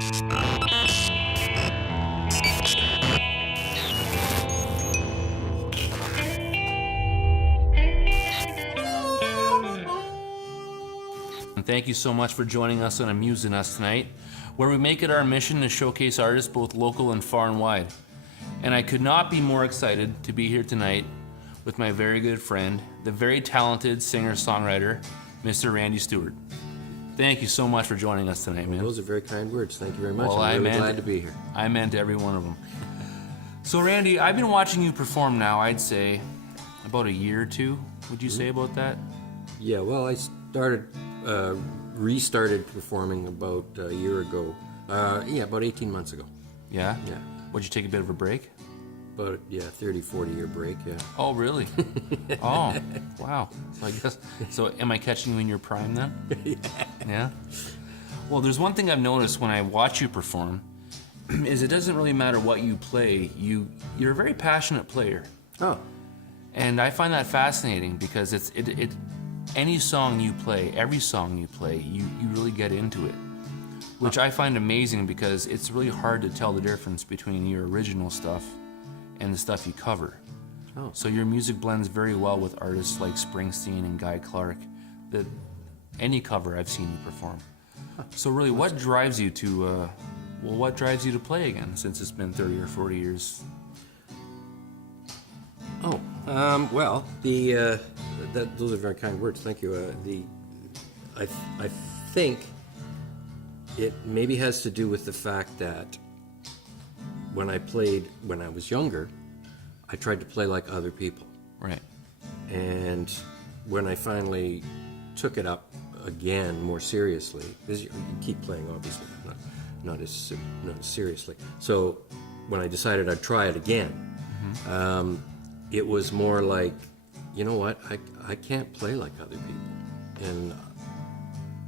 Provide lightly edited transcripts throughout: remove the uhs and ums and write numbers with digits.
Thank you so much for joining us on Amusing Us tonight, where we make it our mission to showcase artists both local and far and wide. And I could not be more excited to be here tonight with my very good friend, the very talented singer-songwriter, Mr. Randy Stewart. Thank you so much for joining us tonight, man. Those are very kind words. Thank you very much. Well, I'm really glad to be here. I meant every one of them. So, Randy, I've been watching you perform now, I'd say, about a year or two. Would you say about that? Yeah, well, I restarted performing about a year ago. About 18 months ago. Yeah? Yeah. Would you take a bit of a break? About, 30, 40 year break, yeah. Oh, really? Oh, wow. So am I catching you in your prime then? Yeah? Well, there's one thing I've noticed when I watch you perform, is it doesn't really matter what you play. You're a very passionate player. Oh. And I find that fascinating because any song you play, every song you play, you really get into it. Which I find amazing because it's really hard to tell the difference between your original stuff and the stuff you cover. Oh. So your music blends very well with artists like Springsteen and Guy Clark, any cover I've seen you perform. So really, what drives you to play again since it's been 30 or 40 years? Oh, those are very kind words. Thank you. I think it maybe has to do with the fact that when I played when I was younger, I tried to play like other people. Right. And when I finally took it up again more seriously, because you keep playing obviously, not as seriously. So when I decided I'd try it again, it was more like, you know what, I can't play like other people.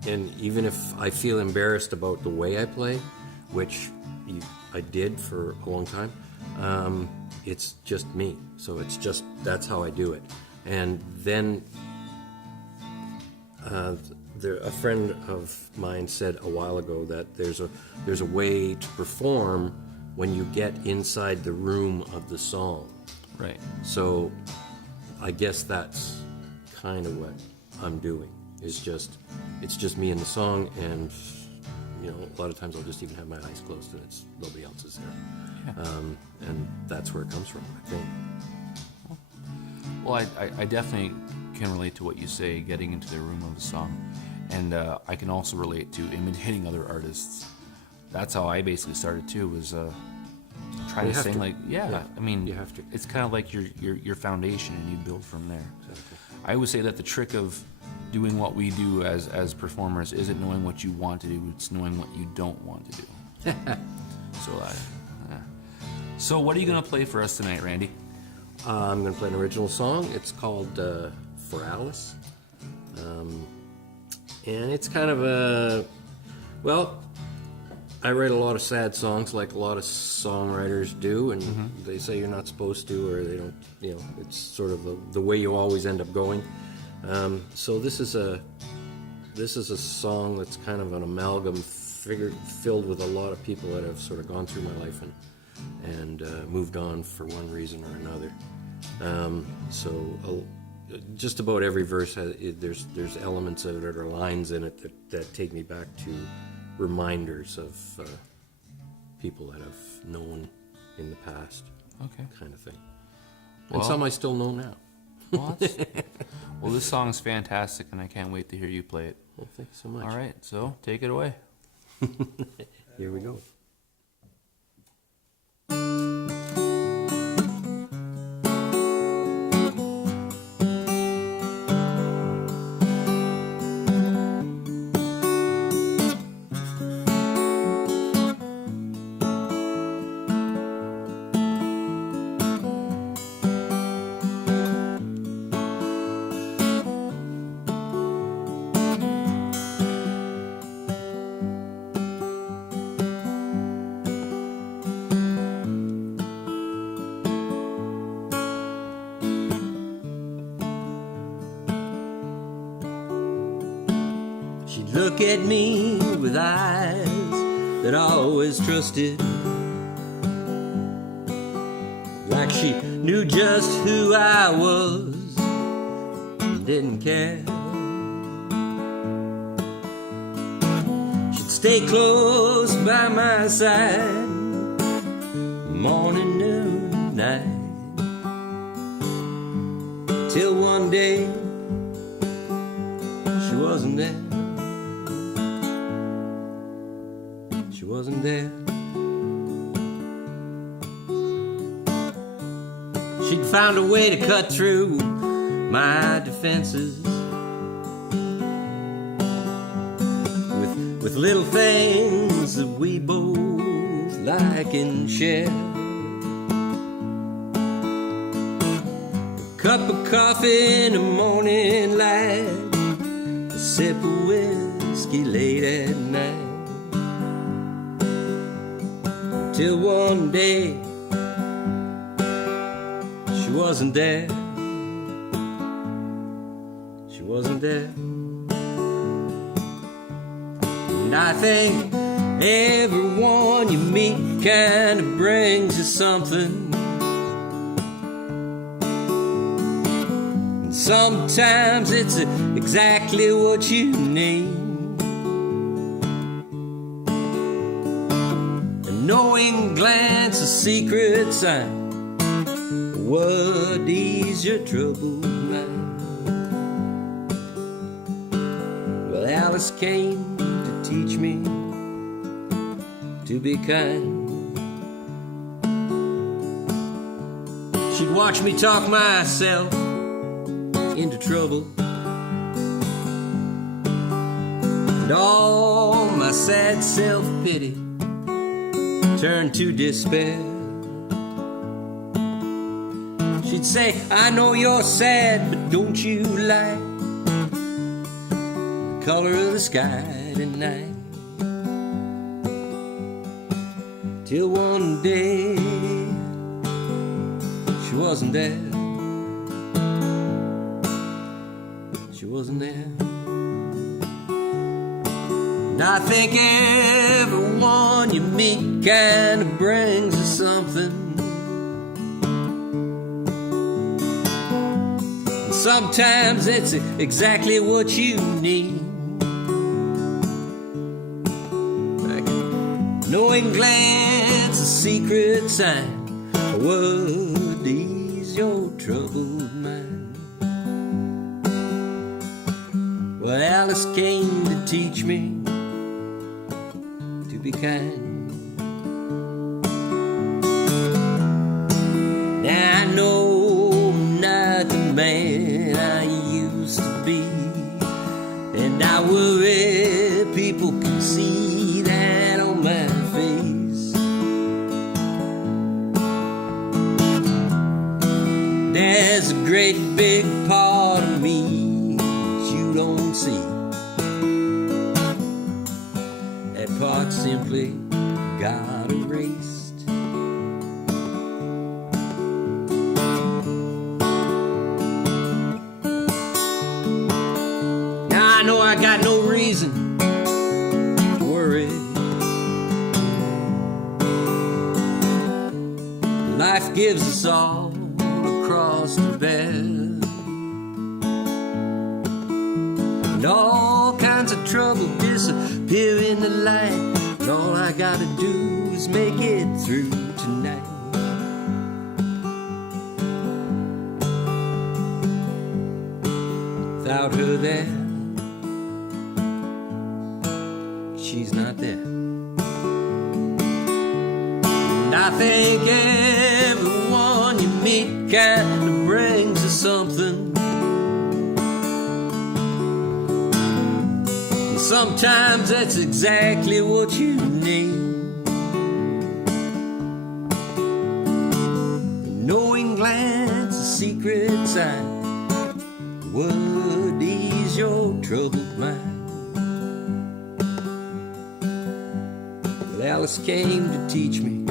And even if I feel embarrassed about the way I play, which I did for a long time, it's just me. So that's how I do it. And then a friend of mine said a while ago that there's a way to perform when you get inside the room of the song. Right. So I guess that's kind of what I'm doing. It's just me and the song, and a lot of times I'll just even have my eyes closed and nobody else is there. Yeah. And that's where it comes from, I think. Well, I definitely can relate to what you say, getting into the room of the song, and I can also relate to imitating other artists. That's how I basically started too. Was try to sing like I mean, you have to. It's kind of like your foundation, and you build from there. Exactly. I always say that the trick of doing what we do as performers isn't knowing what you want to do; it's knowing what you don't want to do. So what are you going to play for us tonight, Randy? I'm going to play an original song. It's called For Alice, and it's kind of I write a lot of sad songs like a lot of songwriters do, and they say you're not supposed to, or they don't, it's sort of the way you always end up going. So this is a song that's kind of an amalgam filled with a lot of people that have sort of gone through my life and moved on for one reason or another. So just about every verse there's elements of it or lines in it that take me back to reminders of people that I've known in the past. Okay. Kind of thing. And some I still know now. Well, this song's fantastic, and I can't wait to hear you play it. Well, thank you so much. All right, so take it away. Here we go. Look at me with eyes that I always trusted, like she knew just who I was and didn't care. She'd stay close by my side, morning, noon, night, till one day she wasn't there. She wasn't there. She'd found a way to cut through my defenses with little things that we both like and share. A cup of coffee in the morning light, a sip of whiskey late at night, till one day she wasn't there. She wasn't there. And I think everyone you meet kind of brings you something. And sometimes it's exactly what you need. A knowing glance, a secret sign, would ease your troubled mind. Well, Alice came to teach me to be kind. She'd watch me talk myself into trouble, and all my sad self-pity turned to despair. She'd say, I know you're sad, but don't you like the color of the sky tonight? Till one day she wasn't there. She wasn't there. And I think everyone you meet kind of brings you something. And sometimes it's exactly what you need. Like a knowing glance, a secret sign, a word to ease your troubled mind. Well, Alice came to teach me to be kind. Now I know I'm not the man I used to be, and I worry people can see that on my face. There's a great big part of me that you don't see. That part simply got erased. Now I know I got no reason to worry. Life gives us all a cross to bear, and all kinds of trouble disappear in the light, and all I gotta do is make it through tonight. Without her there, she's not there. And I think everyone you meet kind of brings you something. And sometimes that's exactly what you need. A knowing glance, a secret sign, would ease your troubled mind. Well, Alice came to teach me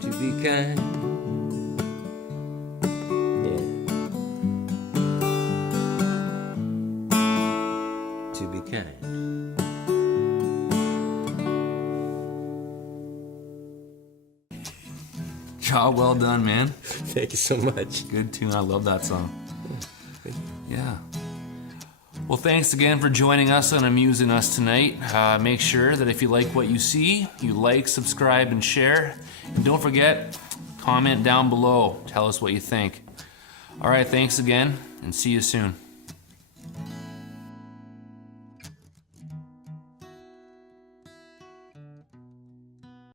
to be kind. Yeah. To be kind. Job well done, man. Thank you so much. Good tune. I love that song. Thank you. Yeah. Well, thanks again for joining us on Amusing Us tonight. Make sure that if you like what you see, you like, subscribe, and share. And don't forget, comment down below. Tell us what you think. All right, thanks again, and see you soon.